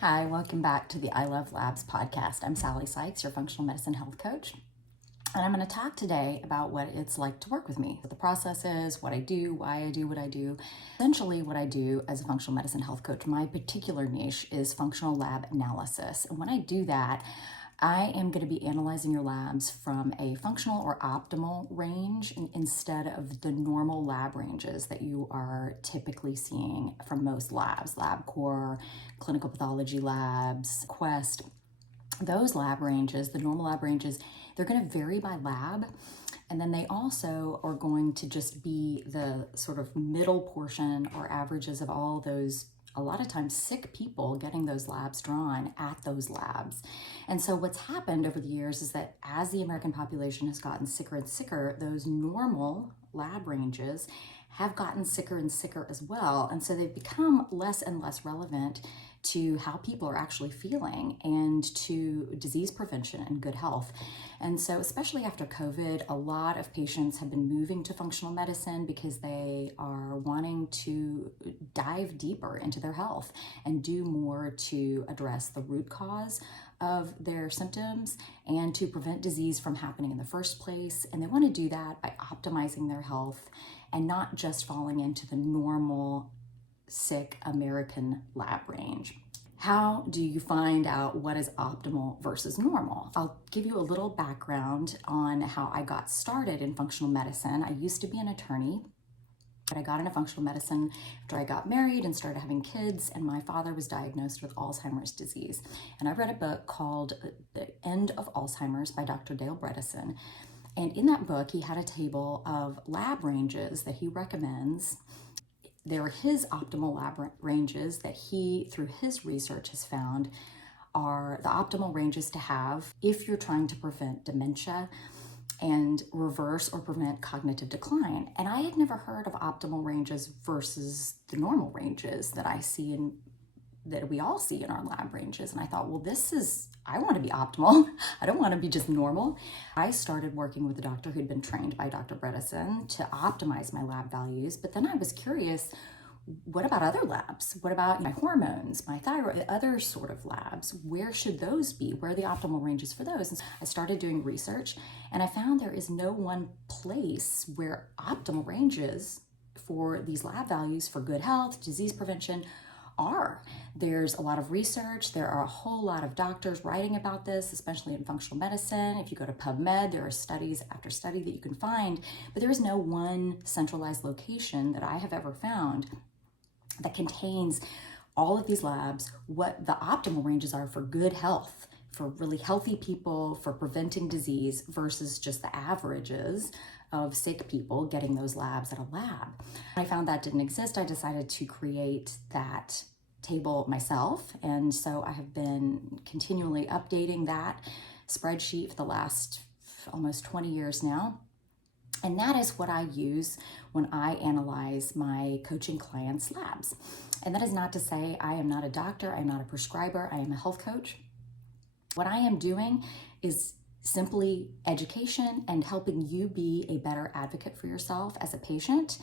Hi, welcome back to the I Love Labs podcast. I'm Sally Sykes, your functional medicine health coach. And I'm going to talk today about what it's like to work with me, what the process is, what I do, why I do what I do. Essentially, what I do as a functional medicine health coach, my particular niche is functional lab analysis. And when I do that, I am going to be analyzing your labs from a functional or optimal range instead of the normal lab ranges that you are typically seeing from most labs, LabCorp, clinical pathology labs, Quest. Those lab ranges, the normal lab ranges, they're going to vary by lab. And then they also are going to just be the sort of middle portion or averages of all those, a lot of times, sick people getting those labs drawn at those labs. And so what's happened over the years is that as the American population has gotten sicker and sicker, those normal lab ranges have gotten sicker and sicker as well. And so they've become less and less relevant to how people are actually feeling and to disease prevention and good health. And so especially after COVID, a lot of patients have been moving to functional medicine because they are wanting to dive deeper into their health and do more to address the root cause of their symptoms and to prevent disease from happening in the first place. And they want to do that by optimizing their health and not just falling into the normal sick American lab range. How do you find out what is optimal versus normal? I'll give you a little background on how I got started in functional medicine. I used to be an attorney, but I got into functional medicine after I got married and started having kids, and my father was diagnosed with Alzheimer's disease. And I read a book called The End of Alzheimer's by Dr. Dale Bredesen. And in that book, he had a table of lab ranges that he recommends. They were his optimal lab ranges that he, through his research, has found are the optimal ranges to have if you're trying to prevent dementia and reverse or prevent cognitive decline. And I had never heard of optimal ranges versus the normal ranges that I see in that we all see in our lab ranges. And I thought, well, I want to be optimal. I don't want to be just normal. I started working with a doctor who'd been trained by Dr. Bredesen to optimize my lab values. But then I was curious, what about other labs? What about my hormones, my thyroid, other sort of labs? Where should those be? Where are the optimal ranges for those? And so I started doing research, and I found there is no one place where optimal ranges for these lab values for good health, disease prevention, are. There's a lot of research. There are a whole lot of doctors writing about this, especially in functional medicine. If you go to PubMed, there are studies after study that you can find, but there is no one centralized location that I have ever found that contains all of these labs, what the optimal ranges are for good health, for really healthy people, for preventing disease versus just the averages of sick people getting those labs at a lab. I found that didn't exist. I decided to create that table myself. And so I have been continually updating that spreadsheet for the last almost 20 years now. And that is what I use when I analyze my coaching clients' labs. And that is not to say I am not a doctor, I am not a prescriber, I am a health coach. What I am doing is simply education and helping you be a better advocate for yourself as a patient.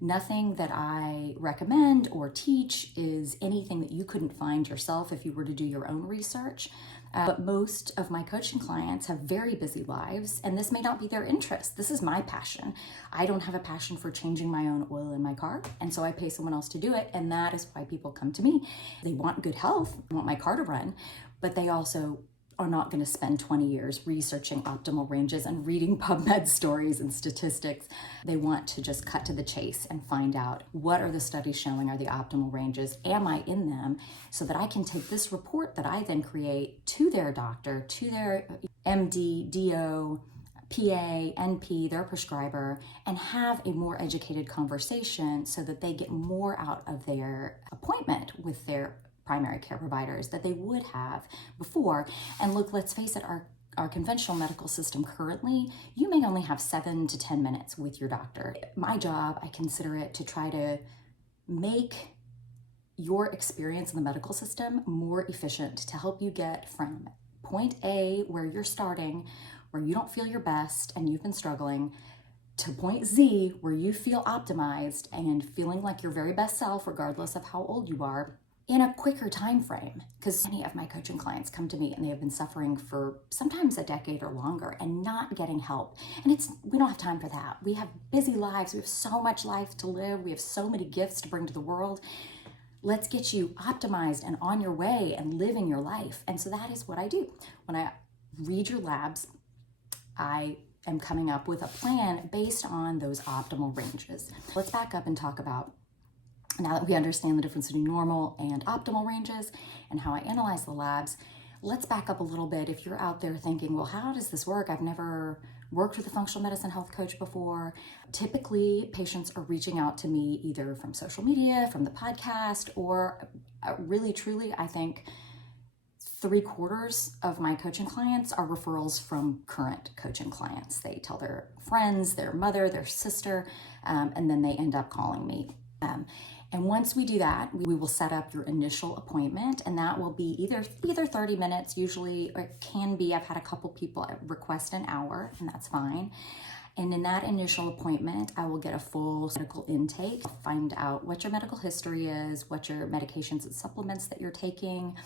Nothing that I recommend or teach is anything that you couldn't find yourself if you were to do your own research. But most of my coaching clients have very busy lives, and this may not be their interest. This is my passion. I don't have a passion for changing my own oil in my car, and so I pay someone else to do it, and that is why people come to me. They want good health, they want my car to run, but they also are not going to spend 20 years researching optimal ranges and reading PubMed stories and statistics. They want to just cut to the chase and find out what are the studies showing are the optimal ranges, am I in them, so that I can take this report that I then create to their doctor, to their MD, DO, PA, NP, their prescriber, and have a more educated conversation so that they get more out of their appointment with their primary care providers that they would have before. And look, let's face it, our conventional medical system currently, you may only have 7 to 10 minutes with your doctor. My job, I consider it to try to make your experience in the medical system more efficient, to help you get from point A, where you're starting, where you don't feel your best and you've been struggling, to point Z, where you feel optimized and feeling like your very best self, regardless of how old you are, in a quicker time frame, because many of my coaching clients come to me and they have been suffering for sometimes a decade or longer and not getting help. And we don't have time for that. We have busy lives. We have so much life to live. We have so many gifts to bring to the world. Let's get you optimized and on your way and living your life. And so that is what I do. When I read your labs, I am coming up with a plan based on those optimal ranges. Let's back up and talk about, now that we understand the difference between normal and optimal ranges and how I analyze the labs, let's back up a little bit. If you're out there thinking, well, how does this work? I've never worked with a functional medicine health coach before. Typically, patients are reaching out to me either from social media, from the podcast, or really, truly, I think 3/4 of my coaching clients are referrals from current coaching clients. They tell their friends, their mother, their sister, and then they end up calling me. And once we do that, we will set up your initial appointment, and that will be either 30 minutes usually, or it can be, I've had a couple people request an hour, and that's fine. And in that initial appointment, I will get a full medical intake, find out what your medical history is, what your medications and supplements that you're taking,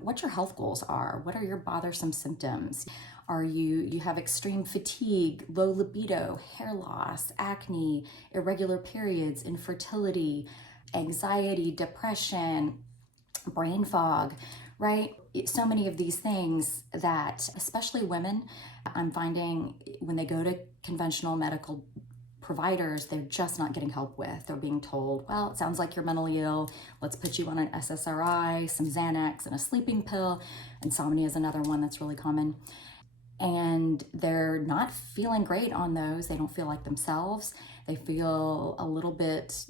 what your health goals are, what are your bothersome symptoms. You have extreme fatigue, low libido, hair loss, acne, irregular periods, infertility, anxiety, depression, brain fog, right? So many of these things that, especially women, I'm finding when they go to conventional medical providers, they're just not getting help with. They're being told, well, it sounds like you're mentally ill. Let's put you on an SSRI, some Xanax, and a sleeping pill. Insomnia is another one that's really common. And they're not feeling great on those. They don't feel like themselves. They feel a little bit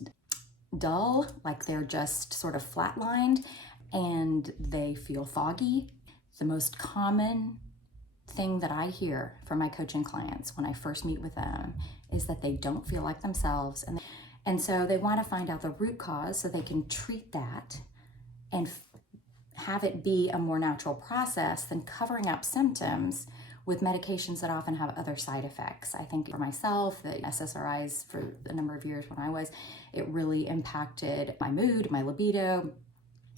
dull, like they're just sort of flatlined, and they feel foggy. The most common thing that I hear from my coaching clients when I first meet with them is that they don't feel like themselves, and so they want to find out the root cause so they can treat that and have it be a more natural process than covering up symptoms with medications that often have other side effects. I think for myself, the SSRIs for a number of years when it really impacted my mood, my libido,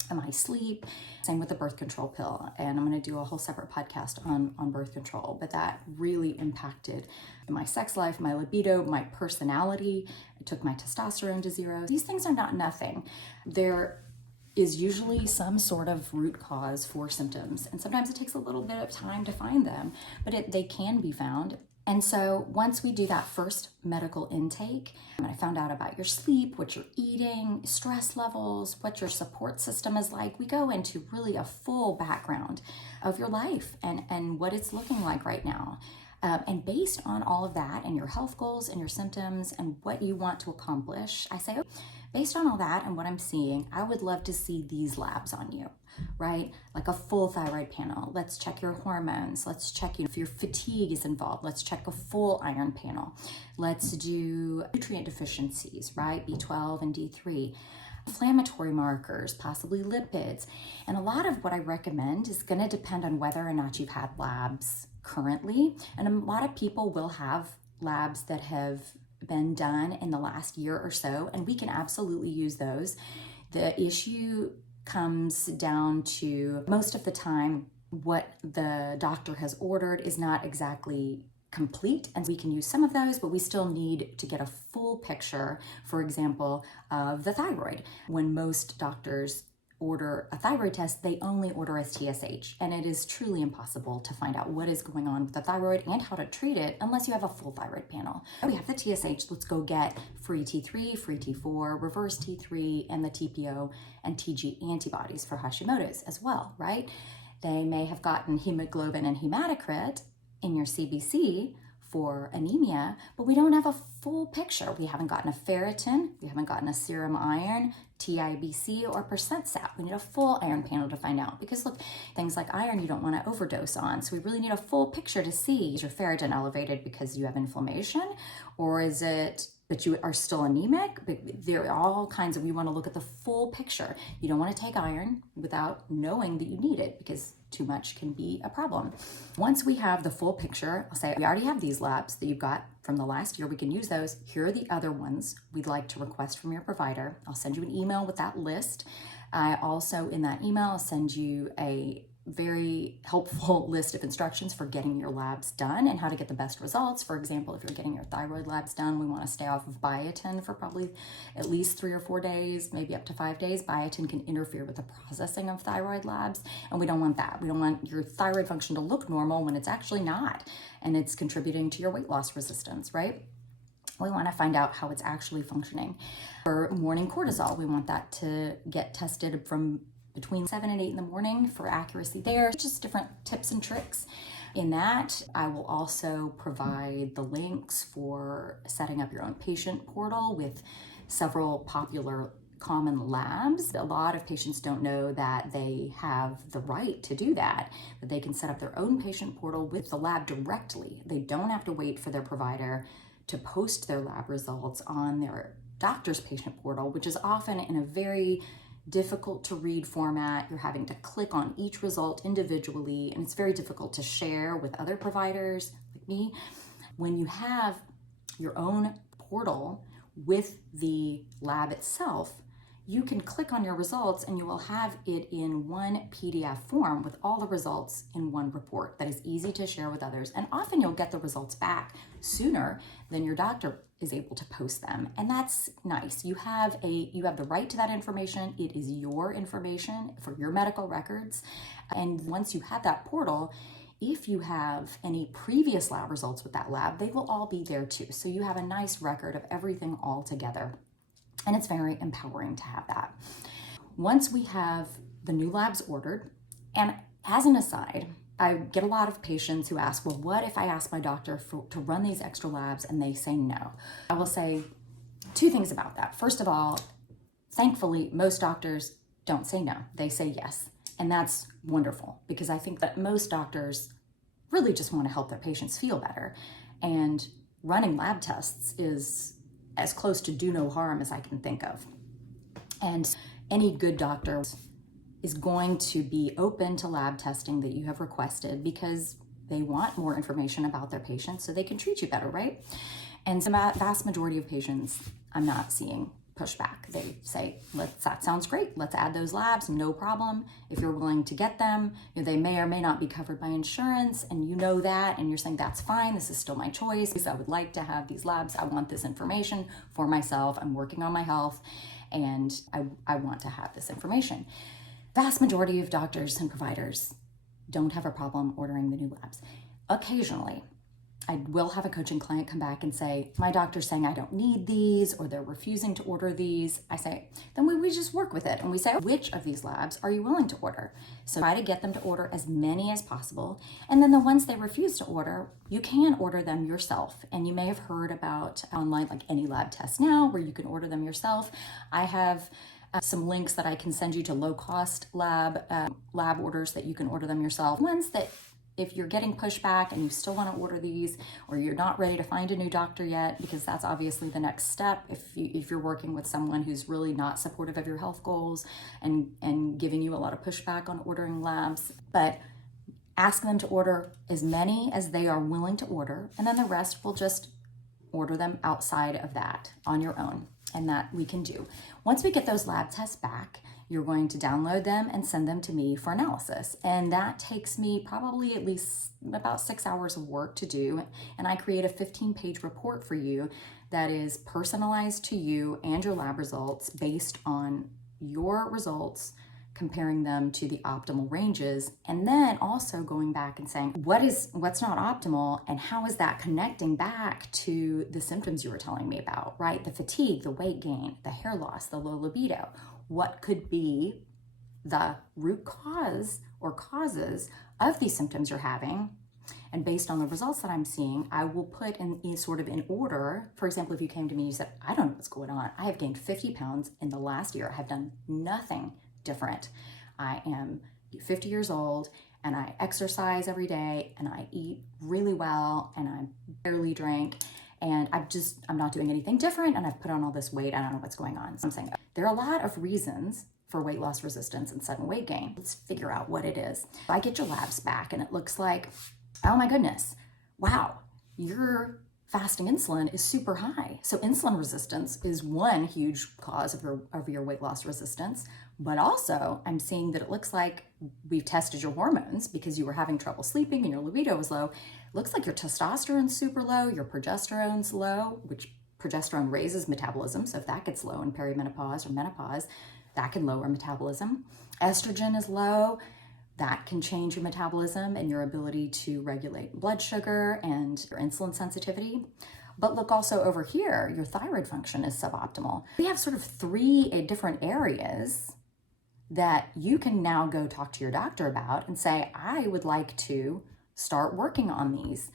and my sleep. Same with the birth control pill. And I'm gonna do a whole separate podcast on birth control, but that really impacted my sex life, my libido, my personality. It took my testosterone to zero. These things are not nothing. There is usually some sort of root cause for symptoms. And sometimes it takes a little bit of time to find them, but they can be found. And so once we do that first medical intake, and I found out about your sleep, what you're eating, stress levels, what your support system is like, we go into really a full background of your life and what it's looking like right now. And based on all of that and your health goals and your symptoms and what you want to accomplish, I say, based on all that and what I'm seeing, I would love to see these labs on you, right? Like a full thyroid panel. Let's check your hormones. Let's check if your fatigue is involved. Let's check a full iron panel. Let's do nutrient deficiencies, right? B12 and D3. Inflammatory markers, possibly lipids. And a lot of what I recommend is going to depend on whether or not you've had labs currently. And a lot of people will have labs that have been done in the last year or so, and we can absolutely use those. The issue comes down to most of the time what the doctor has ordered is not exactly complete, and we can use some of those, but we still need to get a full picture, for example, of the thyroid. When most doctors order a thyroid test, they only order a TSH, and it is truly impossible to find out what is going on with the thyroid and how to treat it unless you have a full thyroid panel. We have the TSH, let's go get free T3, free T4, reverse T3, and the TPO and TG antibodies for Hashimoto's as well, right? They may have gotten hemoglobin and hematocrit in your CBC for anemia, but we don't have a full picture. We haven't gotten a ferritin, we haven't gotten a serum iron, TIBC, or percent sat. We need a full iron panel to find out, because look, things like iron you don't want to overdose on. So we really need a full picture to see, is your ferritin elevated because you have inflammation, or is it but you are still anemic? There are all kinds of, we want to look at the full picture. You don't want to take iron without knowing that you need it, because too much can be a problem. Once we have the full picture, I'll say, we already have these labs that you've got from the last year. We can use those. Here are the other ones we'd like to request from your provider. I'll send you an email with that list. I also, in that email, send you a very helpful list of instructions for getting your labs done and how to get the best results. For example, if you're getting your thyroid labs done, we want to stay off of biotin for probably at least 3 or 4 days, maybe up to 5 days. Biotin can interfere with the processing of thyroid labs, and we don't want that. We don't want your thyroid function to look normal when it's actually not, and it's contributing to your weight loss resistance, right? We want to find out how it's actually functioning. For morning cortisol, we want that to get tested from between 7 and 8 in the morning for accuracy there. Just different tips and tricks. In that, I will also provide the links for setting up your own patient portal with several popular common labs. A lot of patients don't know that they have the right to do that they can set up their own patient portal with the lab directly. They don't have to wait for their provider to post their lab results on their doctor's patient portal, which is often in a very difficult to read format. You're having to click on each result individually, and it's very difficult to share with other providers like me. When you have your own portal with the lab itself, you can click on your results and you will have it in one PDF form with all the results in one report that is easy to share with others. And often you'll get the results back sooner than your doctor is able to post them. And that's nice. You have the right to that information. It is your information for your medical records. And once you have that portal, if you have any previous lab results with that lab, they will all be there too. So you have a nice record of everything all together. And it's very empowering to have that. Once we have the new labs ordered, and as an aside, I get a lot of patients who ask, well, what if I ask my doctor to run these extra labs and they say no? I will say 2 things about that. First of all, thankfully, most doctors don't say no. They say yes. And that's wonderful because I think that most doctors really just want to help their patients feel better. And running lab tests is as close to do no harm as I can think of. And any good doctor is going to be open to lab testing that you have requested because they want more information about their patients so they can treat you better, right? And the vast majority of patients, I'm not seeing pushback. They say, that sounds great. Let's add those labs, no problem. If you're willing to get them, they may or may not be covered by insurance, and you know that, and you're saying, that's fine, this is still my choice, because I would like to have these labs. I want this information for myself. I'm working on my health, and I want to have this information. Vast majority of doctors and providers don't have a problem ordering the new labs. Occasionally, I will have a coaching client come back and say, my doctor's saying I don't need these, or they're refusing to order these. I say, then we just work with it. And we say, which of these labs are you willing to order? So try to get them to order as many as possible. And then the ones they refuse to order, you can order them yourself. And you may have heard about online, like Any Lab Test Now, where you can order them yourself. I have some links that I can send you to low-cost lab orders that you can order them yourself. Ones that if you're getting pushback and you still want to order these, or you're not ready to find a new doctor yet, because that's obviously the next step if you're working with someone who's really not supportive of your health goals and giving you a lot of pushback on ordering labs. But ask them to order as many as they are willing to order, and then the rest will just order them outside of that on your own, and that we can do. Once we get those lab tests back, you're going to download them and send them to me for analysis. And that takes me probably at least about 6 hours of work to do. And I create a 15-page report for you that is personalized to you and your lab results based on your results, comparing them to the optimal ranges, and then also going back and saying, what's not optimal, and how is that connecting back to the symptoms you were telling me about, right? The fatigue, the weight gain, the hair loss, the low libido. What could be the root cause or causes of these symptoms you're having? And based on the results that I'm seeing, I will put in sort of in order. For example, if you came to me and you said, I don't know what's going on. I have gained 50 pounds in the last year. I have done nothing different. I am 50 years old and I exercise every day and I eat really well and I barely drink. And I'm not doing anything different, and I've put on all this weight. I don't know what's going on. So I'm saying there are a lot of reasons for weight loss resistance and sudden weight gain. Let's figure out what it is. I get your labs back and it looks like, oh my goodness, wow, your fasting insulin is super high. So insulin resistance is one huge cause of your weight loss resistance. But also, I'm seeing that it looks like we've tested your hormones because you were having trouble sleeping and your libido was low. It looks like your testosterone's super low, your progesterone's low, which progesterone raises metabolism. So if that gets low in perimenopause or menopause, that can lower metabolism. Estrogen is low. That can change your metabolism and your ability to regulate blood sugar and your insulin sensitivity. But look also over here, your thyroid function is suboptimal. We have sort of three different areas that you can now go talk to your doctor about and say, I would like to start working on these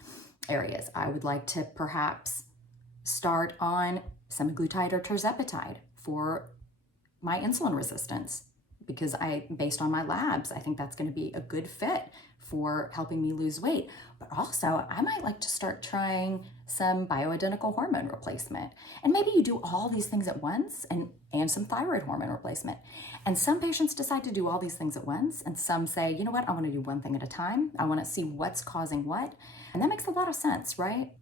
areas. I would like to perhaps start on semaglutide or tirzepatide for my insulin resistance, because based on my labs, I think that's going to be a good fit for helping me lose weight. But also, I might like to start trying some bioidentical hormone replacement. And maybe you do all these things at once and some thyroid hormone replacement. And some patients decide to do all these things at once. And some say, you know what, I want to do one thing at a time. I want to see what's causing what. And that makes a lot of sense, right?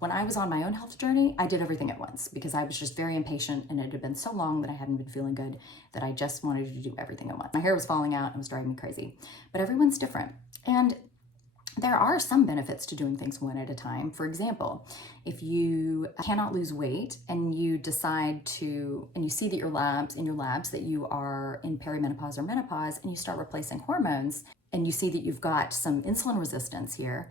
When I was on my own health journey, I did everything at once because I was just very impatient, and it had been so long that I hadn't been feeling good that I just wanted to do everything at once. My hair was falling out and it was driving me crazy. But everyone's different. And there are some benefits to doing things one at a time. For example, if you cannot lose weight and you decide to, and you see that in your labs that you are in perimenopause or menopause, and you start replacing hormones, and you see that you've got some insulin resistance here,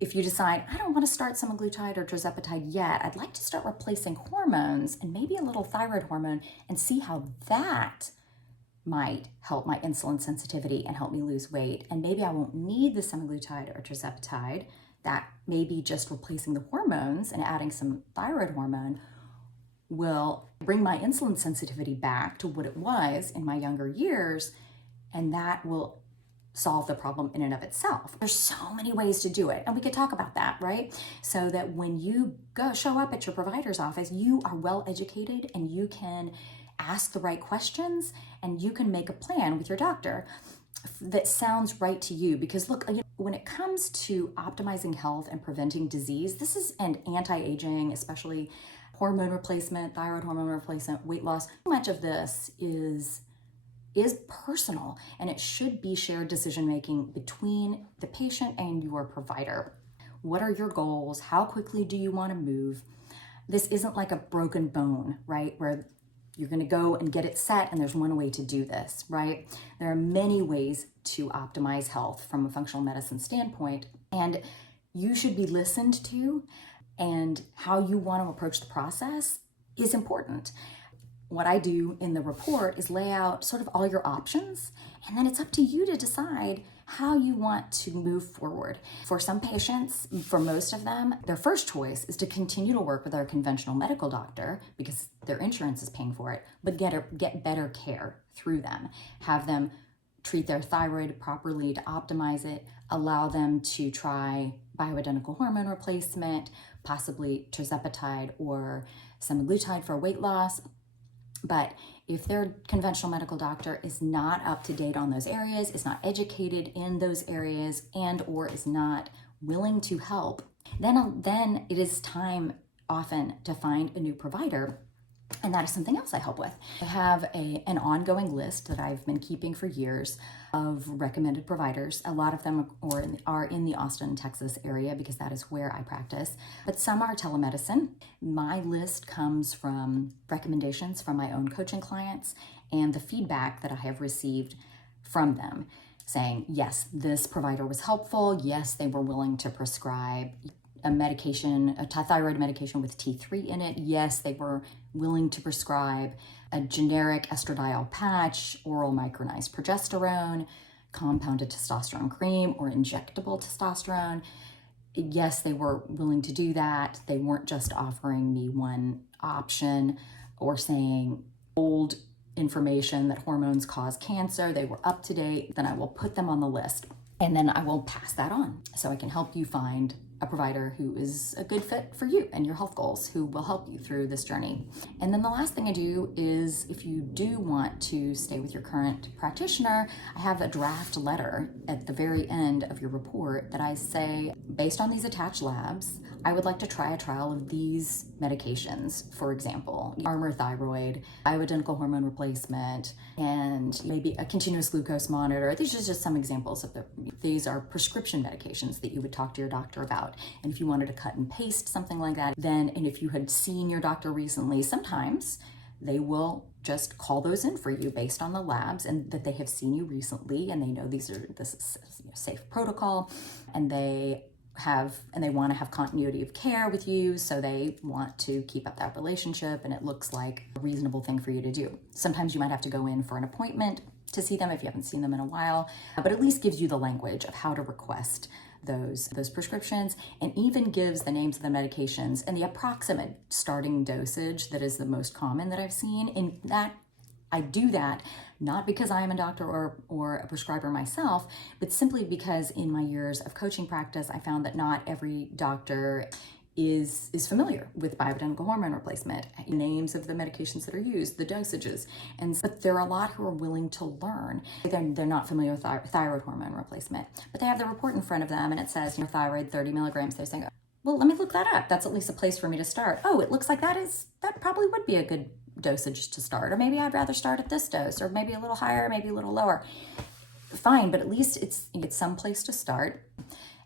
if you decide, I don't want to start semaglutide or tirzepatide yet, I'd like to start replacing hormones and maybe a little thyroid hormone and see how that might help my insulin sensitivity and help me lose weight. And maybe I won't need the semaglutide or tirzepatide. That maybe just replacing the hormones and adding some thyroid hormone will bring my insulin sensitivity back to what it was in my younger years, and that will solve the problem in and of itself. There's so many ways to do it, and we could talk about that, right? So that when you show up at your provider's office, you are well educated and you can ask the right questions and you can make a plan with your doctor that sounds right to you. Because look, when it comes to optimizing health and preventing disease, this is an anti-aging, especially hormone replacement, thyroid hormone replacement, weight loss. So much of this is personal, and it should be shared decision-making between the patient and your provider. What are your goals? How quickly do you want to move? This isn't like a broken bone, right? Where you're going to go and get it set and there's one way to do this, right? There are many ways to optimize health from a functional medicine standpoint, and you should be listened to, and how you want to approach the process is important. What I do in the report is lay out sort of all your options, and then it's up to you to decide how you want to move forward. For some patients, for most of them, their first choice is to continue to work with their conventional medical doctor because their insurance is paying for it, but get better care through them. Have them treat their thyroid properly to optimize it, allow them to try bioidentical hormone replacement, possibly tirzepatide or semaglutide for weight loss. But if their conventional medical doctor is not up to date on those areas, is not educated in those areas, and or is not willing to help, then it is time often to find a new provider. And that is something else I help with. I have an ongoing list that I've been keeping for years of recommended providers. A lot of them are in the Austin, Texas area because that is where I practice, but some are telemedicine. My list comes from recommendations from my own coaching clients and the feedback that I have received from them saying, yes, this provider was helpful. Yes, they were willing to prescribe a medication, a thyroid medication with T3 in it. Yes, they were willing to prescribe a generic estradiol patch, oral micronized progesterone, compounded testosterone cream, or injectable testosterone. Yes, they were willing to do that. They weren't just offering me one option or saying old information that hormones cause cancer. They were up to date. Then I will put them on the list, and then I will pass that on so I can help you find a provider who is a good fit for you and your health goals, who will help you through this journey. And then the last thing I do is, if you do want to stay with your current practitioner, I have a draft letter at the very end of your report that I say, based on these attached labs, I would like to try a trial of these medications, for example, Armour thyroid, bioidentical hormone replacement, and maybe a continuous glucose monitor. These are just some examples of these are prescription medications that you would talk to your doctor about. And if you wanted to cut and paste something like that, and if you had seen your doctor recently, sometimes they will just call those in for you based on the labs and that they have seen you recently, and they know this is safe protocol, and they want to have continuity of care with you, so they want to keep up that relationship, and it looks like a reasonable thing for you to do. Sometimes you might have to go in for an appointment to see them if you haven't seen them in a while, but at least gives you the language of how to request those prescriptions, and even gives the names of the medications and the approximate starting dosage that is the most common that I've seen. In that, I do that not because I am a doctor or a prescriber myself, but simply because in my years of coaching practice, I found that not every doctor is familiar with bioidentical hormone replacement, names of the medications that are used, the dosages. But there are a lot who are willing to learn. They're not familiar with thyroid hormone replacement, but they have the report in front of them and it says, your thyroid 30 milligrams. They're saying, well, let me look that up. That's at least a place for me to start. Oh, it looks like that probably would be a good dosage to start. Or maybe I'd rather start at this dose, or maybe a little higher, maybe a little lower. Fine, but at least it's some place to start.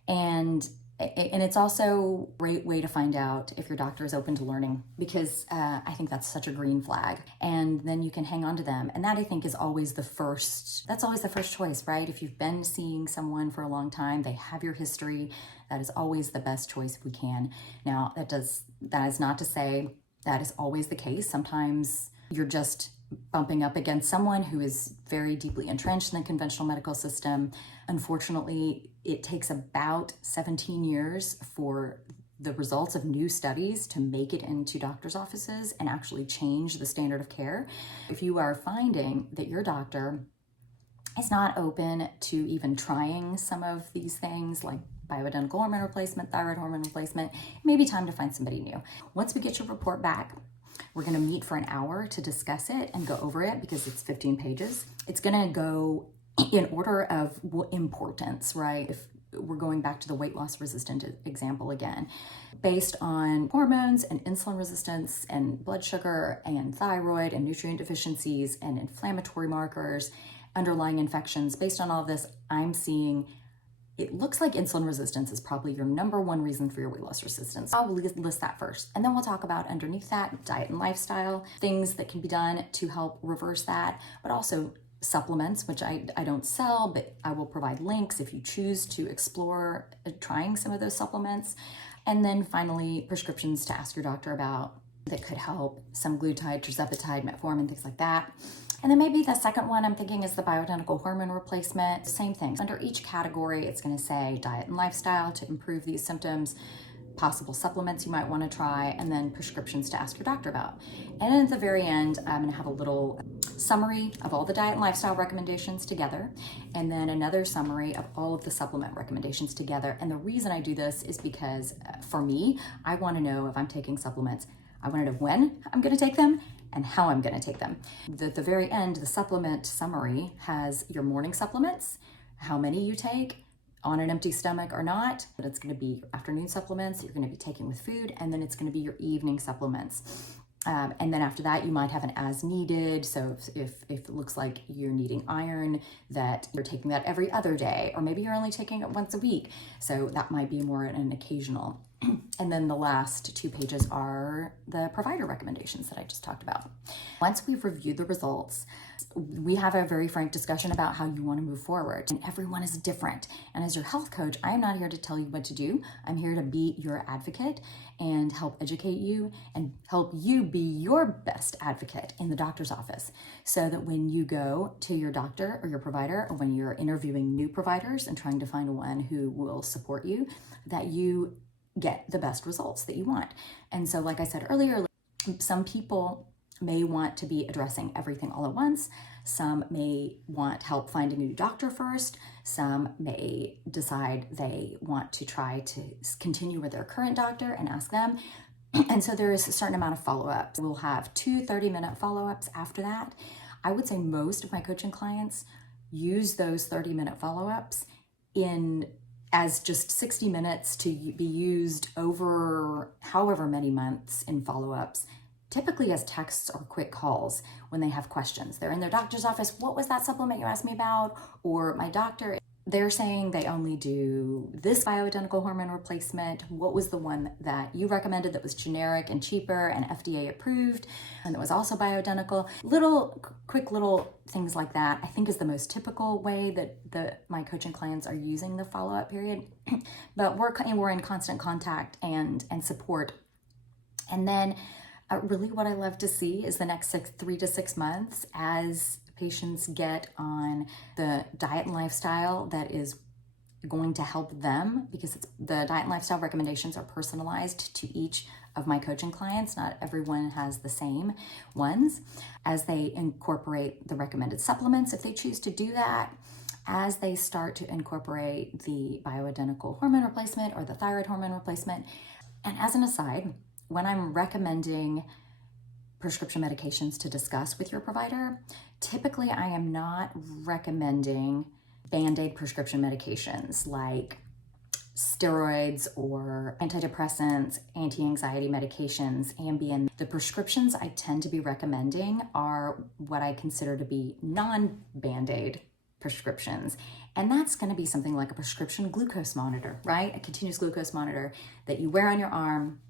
And it's also a great way to find out if your doctor is open to learning, because I think that's such a green flag. And then you can hang on to them. And that, I think, is always that's always the first choice, right? If you've been seeing someone for a long time, they have your history, that is always the best choice if we can. Now, that is not to say that is always the case. Sometimes you're just bumping up against someone who is very deeply entrenched in the conventional medical system. Unfortunately, it takes about 17 years for the results of new studies to make it into doctors' offices and actually change the standard of care. If you are finding that your doctor is not open to even trying some of these things like bioidentical hormone replacement, thyroid hormone replacement, it may be time to find somebody new. Once we get your report back, we're going to meet for an hour to discuss it and go over it, because it's 15 pages. It's going to go in order of importance, right? If we're going back to the weight loss resistant example again, based on hormones and insulin resistance and blood sugar and thyroid and nutrient deficiencies and inflammatory markers, underlying infections, based on all of this, I'm seeing it looks like insulin resistance is probably your number one reason for your weight loss resistance. I'll list that first. And then we'll talk about underneath that, diet and lifestyle, things that can be done to help reverse that, but also supplements, which I don't sell, but I will provide links if you choose to explore trying some of those supplements. And then finally, prescriptions to ask your doctor about that could help, some glutide, tirzepatide, metformin, things like that. And then maybe the second one I'm thinking is the bioidentical hormone replacement. Same thing. Under each category, it's going to say diet and lifestyle to improve these symptoms, possible supplements you might want to try, and then prescriptions to ask your doctor about. And at the very end, I'm going to have a little summary of all the diet and lifestyle recommendations together, and then another summary of all of the supplement recommendations together. And the reason I do this is because for me, I want to know if I'm taking supplements. I want to know when I'm going to take them and how I'm going to take them. At the very end, the supplement summary has your morning supplements, how many you take, on an empty stomach or not, but it's going to be your afternoon supplements that you're going to be taking with food, and then it's going to be your evening supplements. And then after that, you might have an as needed. So if it looks like you're needing iron, that you're taking that every other day, or maybe you're only taking it once a week. So that might be more an occasional. And then the last 2 pages are the provider recommendations that I just talked about. Once we've reviewed the results, we have a very frank discussion about how you want to move forward. And everyone is different. And as your health coach, I'm not here to tell you what to do. I'm here to be your advocate and help educate you and help you be your best advocate in the doctor's office, so that when you go to your doctor or your provider, or when you're interviewing new providers and trying to find one who will support you, that you get the best results that you want. And so, like I said earlier, some people may want to be addressing everything all at once. Some may want help finding a new doctor first. Some may decide they want to try to continue with their current doctor and ask them. And so there is a certain amount of follow-ups. We'll have 2 30-minute follow-ups after that. I would say most of my coaching clients use those 30-minute follow-ups in as just 60 minutes to be used over however many months in follow-ups, typically as texts or quick calls when they have questions. They're in their doctor's office, what was that supplement you asked me about? Or my doctor, they're saying they only do this bioidentical hormone replacement. What was the one that you recommended that was generic and cheaper and FDA approved and that was also bioidentical? Quick little things like that, I think, is the most typical way that my coaching clients are using the follow-up period. But we're in constant contact and support. And then really what I love to see is the next 3 to 6 months as patients get on the diet and lifestyle that is going to help them, because the diet and lifestyle recommendations are personalized to each of my coaching clients. Not everyone has the same ones. As they incorporate the recommended supplements, if they choose to do that, as they start to incorporate the bioidentical hormone replacement or the thyroid hormone replacement. And as an aside, when I'm recommending prescription medications to discuss with your provider, typically I am not recommending Band-Aid prescription medications like steroids or antidepressants, anti-anxiety medications, Ambien. The prescriptions I tend to be recommending are what I consider to be non-Band-Aid prescriptions. And that's going to be something like a prescription glucose monitor, right? A continuous glucose monitor that you wear on your arm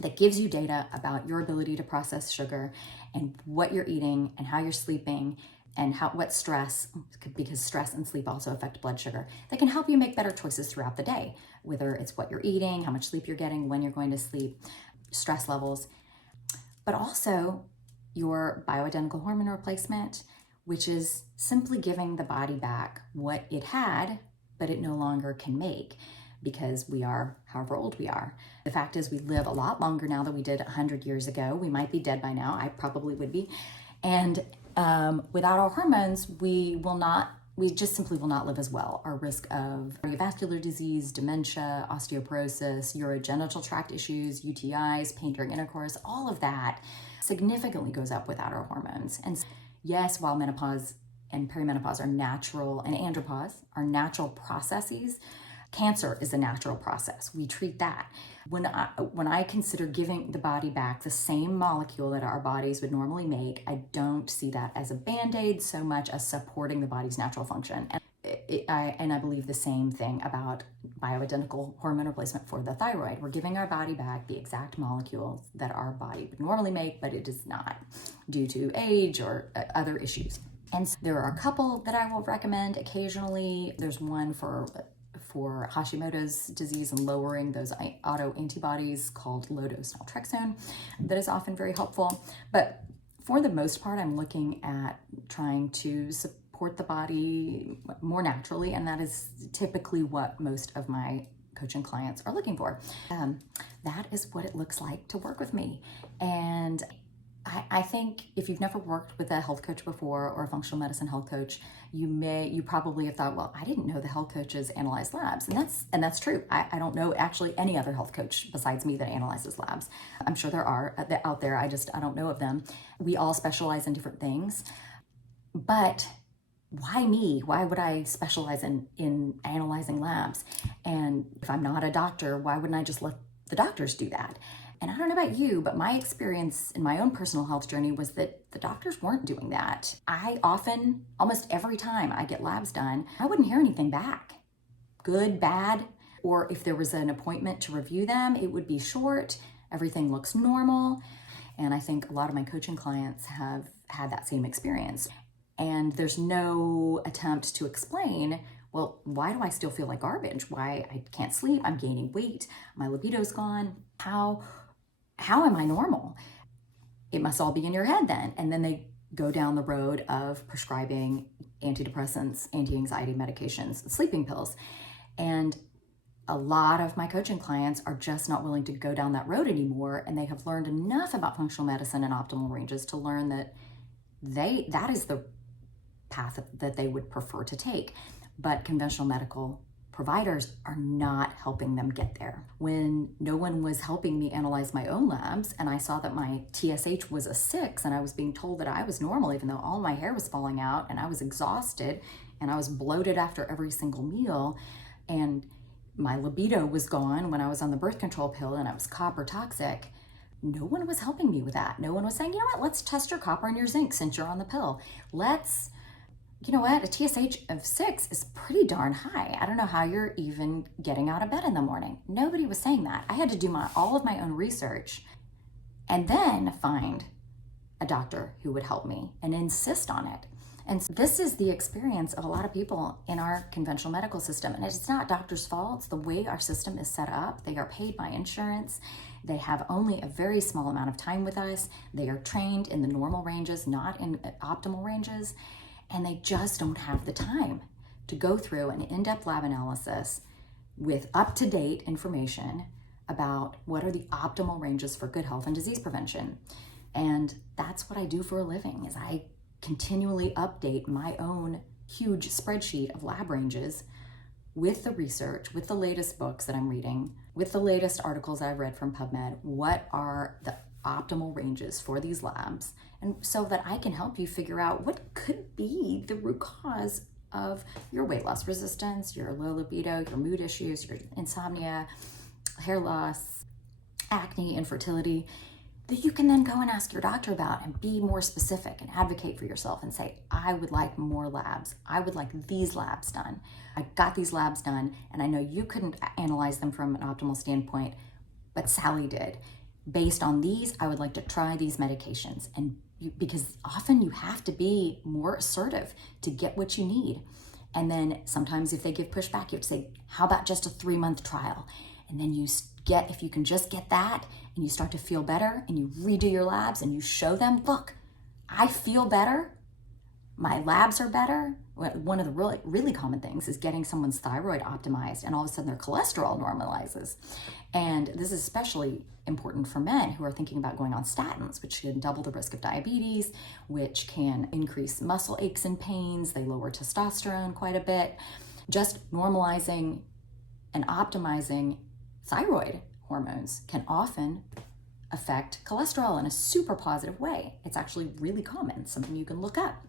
that gives you data about your ability to process sugar and what you're eating and how you're sleeping and what stress, because stress and sleep also affect blood sugar, that can help you make better choices throughout the day, whether it's what you're eating, how much sleep you're getting, when you're going to sleep, stress levels, but also your bioidentical hormone replacement, which is simply giving the body back what it had, but it no longer can make, because we are however old we are. The fact is we live a lot longer now than we did 100 years ago. We might be dead by now. I probably would be. And without our hormones, we just simply will not live as well. Our risk of cardiovascular disease, dementia, osteoporosis, urogenital tract issues, UTIs, pain during intercourse, all of that significantly goes up without our hormones. And yes, while menopause and perimenopause are natural, and andropause are natural processes, cancer is a natural process. We treat that. When I consider giving the body back the same molecule that our bodies would normally make, I don't see that as a Band-Aid so much as supporting the body's natural function. And I believe the same thing about bioidentical hormone replacement for the thyroid. We're giving our body back the exact molecules that our body would normally make, but it does not, due to age or other issues. And so there are a couple that I will recommend occasionally. There's one for Hashimoto's disease and lowering those autoantibodies called low-dose naltrexone that is often very helpful. But for the most part, I'm looking at trying to support the body more naturally, and that is typically what most of my coaching clients are looking for. That is what it looks like to work with me. And I think if you've never worked with a health coach before or a functional medicine health coach, you probably have thought, well, I didn't know the health coaches analyze labs. And that's true. I don't know actually any other health coach besides me that analyzes labs. I'm sure there are out there. I don't know of them. We all specialize in different things. But why me? Why would I specialize in analyzing labs? And if I'm not a doctor, why wouldn't I just let the doctors do that? And I don't know about you, but my experience in my own personal health journey was that the doctors weren't doing that. I often, almost every time I get labs done, I wouldn't hear anything back. Good, bad, or if there was an appointment to review them, it would be short. Everything looks normal. And I think a lot of my coaching clients have had that same experience. And there's no attempt to explain, well, why do I still feel like garbage? Why I can't sleep, I'm gaining weight, my libido's gone. How am I normal? It must all be in your head then. And then they go down the road of prescribing antidepressants, anti-anxiety medications, sleeping pills. And a lot of my coaching clients are just not willing to go down that road anymore. And they have learned enough about functional medicine and optimal ranges to learn that that is the path that they would prefer to take. But conventional medical providers are not helping them get there. When no one was helping me analyze my own labs and I saw that my TSH was a 6 and I was being told that I was normal even though all my hair was falling out and I was exhausted and I was bloated after every single meal, and my libido was gone when I was on the birth control pill and I was copper toxic, no one was helping me with that. No one was saying, you know what, let's test your copper and your zinc since you're on the pill. You know what, a TSH of 6 is pretty darn high. I don't know how you're even getting out of bed in the morning. Nobody was saying that. I had to do all of my own research and then find a doctor who would help me and insist on it. And so this is the experience of a lot of people in our conventional medical system. And it's not doctors' fault. It's the way our system is set up. They are paid by insurance. They have only a very small amount of time with us. They are trained in the normal ranges, not in optimal ranges. And they just don't have the time to go through an in-depth lab analysis with up-to-date information about what are the optimal ranges for good health and disease prevention. And that's what I do for a living, is I continually update my own huge spreadsheet of lab ranges with the research, with the latest books that I'm reading, with the latest articles I've read from PubMed. What are the optimal ranges for these labs? And so that I can help you figure out what could be the root cause of your weight loss resistance, your low libido, your mood issues, your insomnia, hair loss, acne, infertility, that you can then go and ask your doctor about and be more specific and advocate for yourself and say, I would like more labs. I would like these labs done. I got these labs done, and I know you couldn't analyze them from an optimal standpoint, but Sally did. Based on these, I would like to try these medications. And because often you have to be more assertive to get what you need. And then sometimes if they give pushback, you have to say, how about just a 3-month trial? And then if you can just get that and you start to feel better and you redo your labs and you show them, look, I feel better. My labs are better. One of the really common things is getting someone's thyroid optimized and all of a sudden their cholesterol normalizes. And this is especially important for men who are thinking about going on statins, which can double the risk of diabetes, which can increase muscle aches and pains. They lower testosterone quite a bit. Just normalizing and optimizing thyroid hormones can often affect cholesterol in a super positive way. It's actually really common, something you can look up.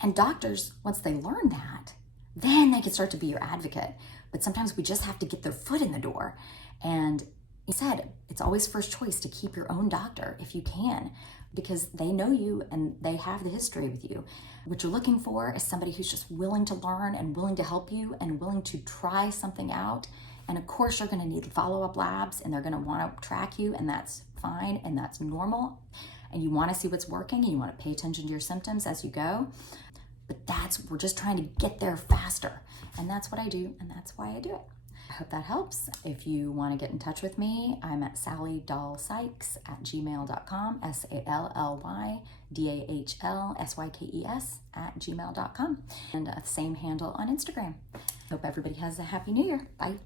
And doctors, once they learn that, then they can start to be your advocate. But sometimes we just have to get their foot in the door. And he said, it's always first choice to keep your own doctor if you can, because they know you and they have the history with you. What you're looking for is somebody who's just willing to learn and willing to help you and willing to try something out. And of course, you're going to need follow-up labs and they're going to want to track you, and that's fine and that's normal. And you want to see what's working and you want to pay attention to your symptoms as you go. But we're just trying to get there faster. And that's what I do, and that's why I do it. I hope that helps. If you want to get in touch with me, I'm at sallydalsykes@gmail.com, SALLYDAHLSYKES@gmail.com, and the same handle on Instagram. Hope everybody has a happy new year. Bye.